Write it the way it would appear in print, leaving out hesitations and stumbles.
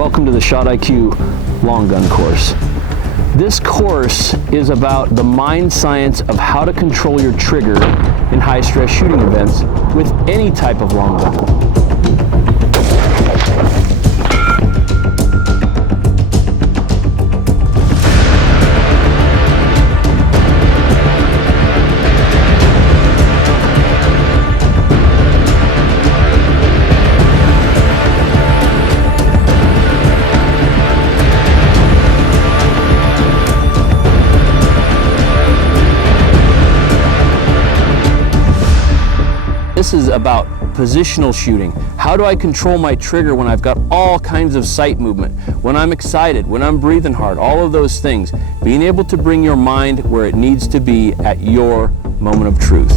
Welcome to the Shotiq long gun course. This course is about the mind science of how to control your trigger in high stress shooting events with any type of long gun. This is about positional shooting. How do I control my trigger when I've got all kinds of sight movement? When I'm excited, when I'm breathing hard, all of those things. Being able to bring your mind where it needs to be at your moment of truth.